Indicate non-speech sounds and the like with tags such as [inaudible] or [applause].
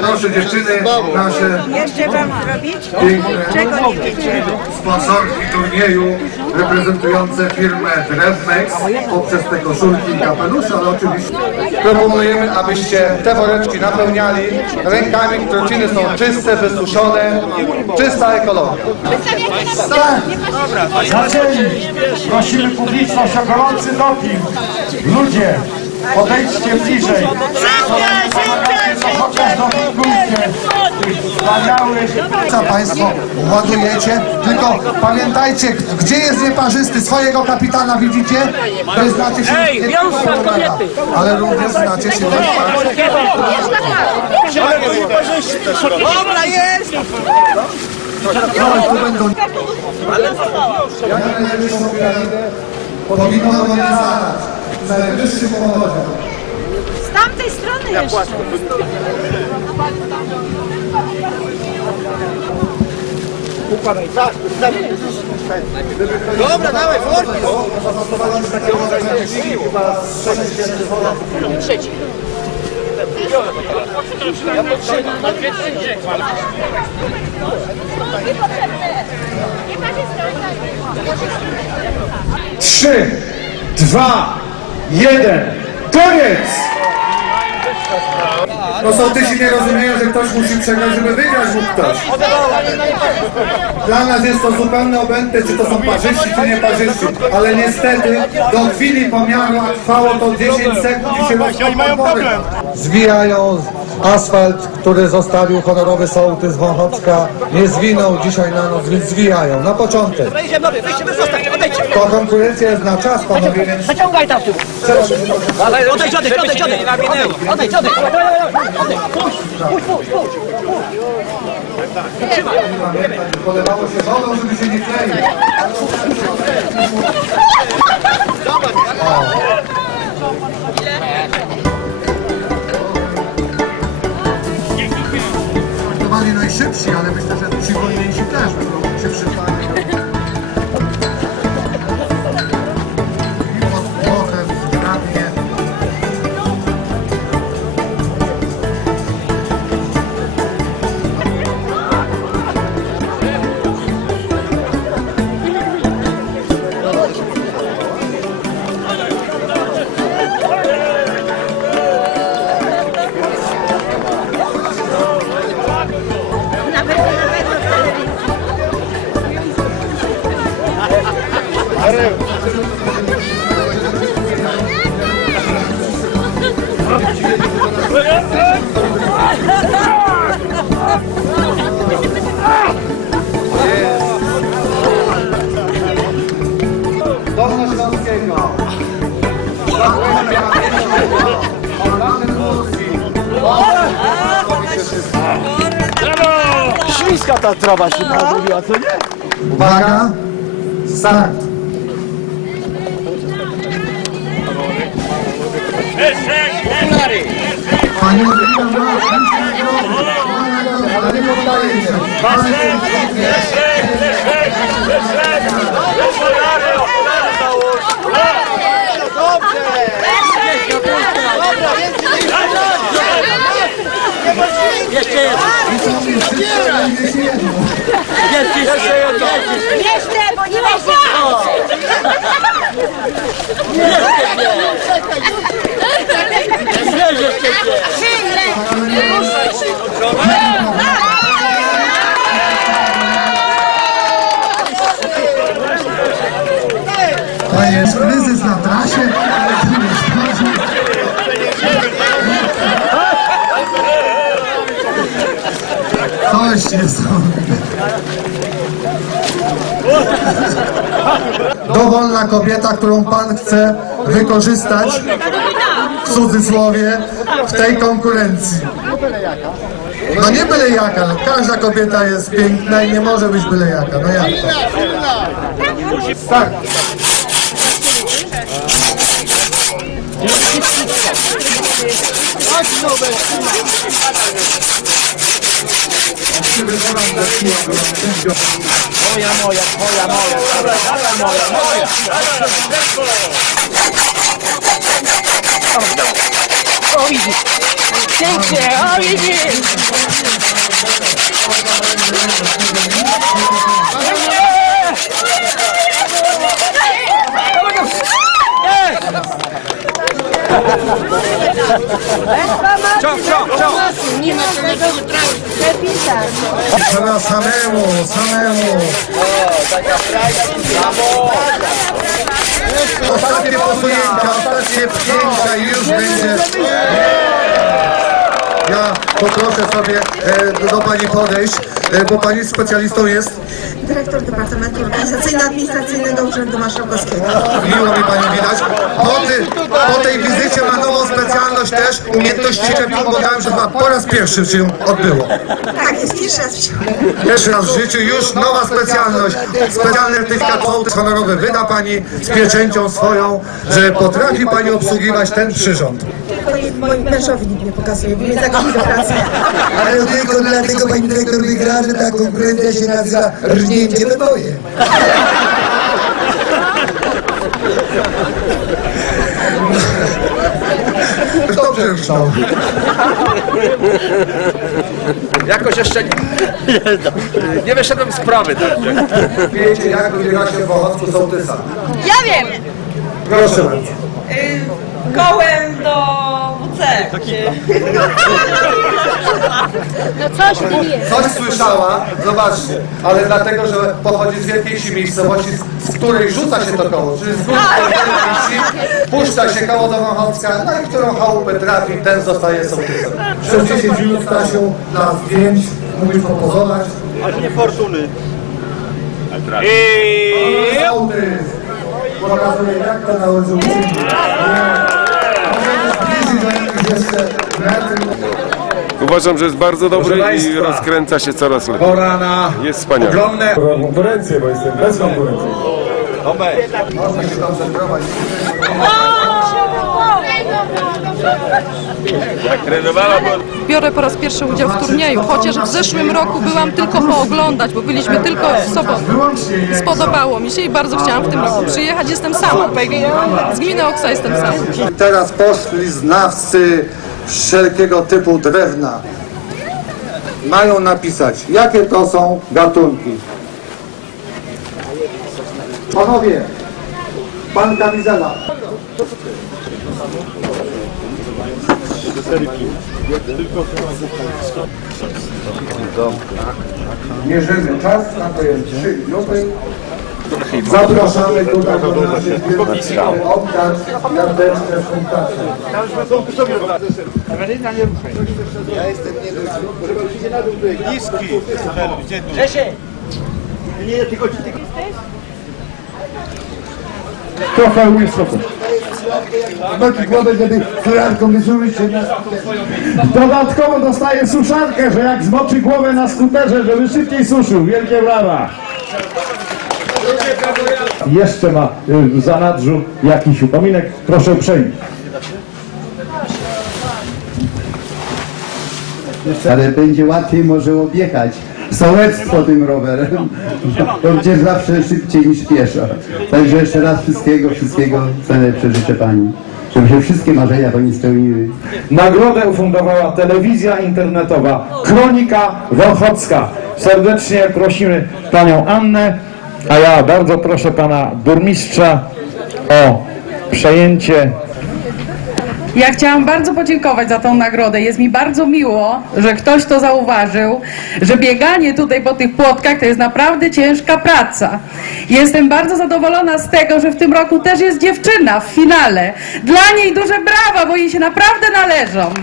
Proszę dziewczyny, nasze Jeszcze wam zrobić? piękne Czego nie wiecie? sponsorki turnieju reprezentujące firmę Drewmex poprzez te koszulki i kapelusze, ale oczywiście proponujemy, abyście te woreczki napełniali rękami, które czyny są czyste, wysuszone, czysta ekologia. Zaczęli! Prosimy publiczność o gorący doping. Ludzie, podejdźcie bliżej. Chociaż dopingujcie tych wspaniałych Co Państwo ładujecie? Tylko pamiętajcie, gdzie jest nieparzysty? Swojego kapitana widzicie? Wy znacie się Ej, nie na kobiety. ale również znacie się Dobra, jest! tu będą... Jak najwyższą piramidę powinno organizować z najwyższym powodem. Z tamtej strony jeszcze. Dobra, dawaj, worki! Trzeci. Trzy, dwa, jeden. Koniec! No sołtysi nie rozumieją, że ktoś musi przegrać, żeby wygrać mógł ktoś. Dla nas jest to zupełnie obędne, czy to są parzyści, czy nie parzyści. Ale niestety do chwili pomiaru, trwało to 10 sekund i się problem. Zwijają asfalt, który zostawił honorowy sołtys Wąchocka. Nie zwinął dzisiaj na noc, więc zwijają. Na początek. To konkurencja jest na czas, panowie, więc Zaciągaj tam tył. Odejdź, odejdź, odejdź, odejdź. Odejdź, odejdź. Odejdź, puść, puść, puść, puść. polewało się wodą, żeby się nie kleił. Startowali najszybsi, ale myślę, że ci wolniejsi też będą się Śliska ta trawa się zrobiła, co nie? Uwaga, start. Pani Ewelina ma ale nie poddaje się. Jeszcze jeden. Jeszcze, jeszcze jeden. Jeszcze, bo nie będzie. Wiesz, jeszcze nie. To jest kryzys na trasie. [laughs] Dowolna kobieta, którą pan chce wykorzystać w cudzysłowie w tej konkurencji. No nie byle jaka, no każda kobieta jest piękna i nie może być byle jaka, no jak to? Tak. Moja, moja, moja, moja. Dobra, dobra, moja, moja. O widzisz. Pięknie, o widzisz. Ciąg, Ojalá sabemos, sabemos. Ostatnie posunięcia, ostatnie wcięcia i już będzie. Ja poproszę sobie e, do Pani podejść, e, bo Pani specjalistą jest. Dyrektor Departamentu Organizacyjno-Administracyjnego Urzędu Marszałkowskiego. Miło mi Pani widać. Po, ty, po tej wizycie ma nową specjalność też, umiejętność piłką bogałem, że chyba po raz pierwszy się odbyło. Tak, jest pierwszy raz wsiadłem. Pierwszy raz w życiu już nowa specjalność. Specjalny certyfikat honorowy wyda Pani z pieczęcią swoją, że potrafi Pani obsługiwać ten przyrząd. Nie, moim mężowi nikt nie pokazuje, bo mnie zagadli do pracy. Ale tylko dlatego pani dyrektor wygrała, że ta konkurencja się nazywa rżnięcie we boje. Już dobrze rżnął. Jakoś jeszcze nie, nie wyszedłem z sprawy. Tak? Wiecie, jak wybiera się w Ochocku sołtysa? Ja wiem! Proszę bardzo. Kołem do WC. No coś tu jest. Coś słyszała, zobaczcie, ale dlatego, że pochodzi z wielkiej wsi miejscowości, z, z której rzuca się to koło, czyli z góry wsi, puszcza się koło do Wąchocka, no i którą chałupę trafi, ten zostaje sołtysem. Przez 10 minut Stasiu dla zdjęć, mówisz popozować. Aż nie fortuny. I... Pokazuje jak to nałożył. Zbliżyć do nich jeszcze metr. Uważam, że jest bardzo dobry i rozkręca się coraz lepiej. Pora na Jest wspaniały. ogromne konkurencje, bo jestem bez konkurencji. Można się koncentrować. Biorę po raz pierwszy udział w turnieju, chociaż w zeszłym roku byłam tylko pooglądać, bo byliśmy tylko w sobotę. Spodobało mi się i bardzo chciałam w tym roku przyjechać. Jestem sama. Z gminy Oksa jestem sama. Teraz poszli znawcy wszelkiego typu drewna. Mają napisać, jakie to są gatunki. Panowie, pan Kamizela. Mierzymy czas, na to jest 3 minuty. Zapraszamy tutaj do naszej wielkiej oddać gardeczne punktacje. Trochę wysoko. Boki głowę, żeby flarką wysuwać się na... Dodatkowo dostaje suszarkę, że jak zmoczy głowę na skuterze, żeby szybciej suszył. Wielkie brawa. Jeszcze ma y, w zanadrzu jakiś upominek. Proszę uprzejmie. Ale będzie łatwiej może objechać sołectwo tym rowerem. To będzie zawsze szybciej niż pieszo. Także jeszcze raz wszystkiego, wszystkiego co najlepsze życzę Pani. Żeby się wszystkie marzenia Pani spełniły. Nagrodę ufundowała telewizja internetowa Kronika Wąchocka. Serdecznie prosimy panią Annę, a ja bardzo proszę pana burmistrza o przejęcie Ja chciałam bardzo podziękować za tą nagrodę. Jest mi bardzo miło, że ktoś to zauważył, że bieganie tutaj po tych płotkach to jest naprawdę ciężka praca. Jestem bardzo zadowolona z tego, że w tym roku też jest dziewczyna w finale. Dla niej duże brawa, bo jej się naprawdę należą.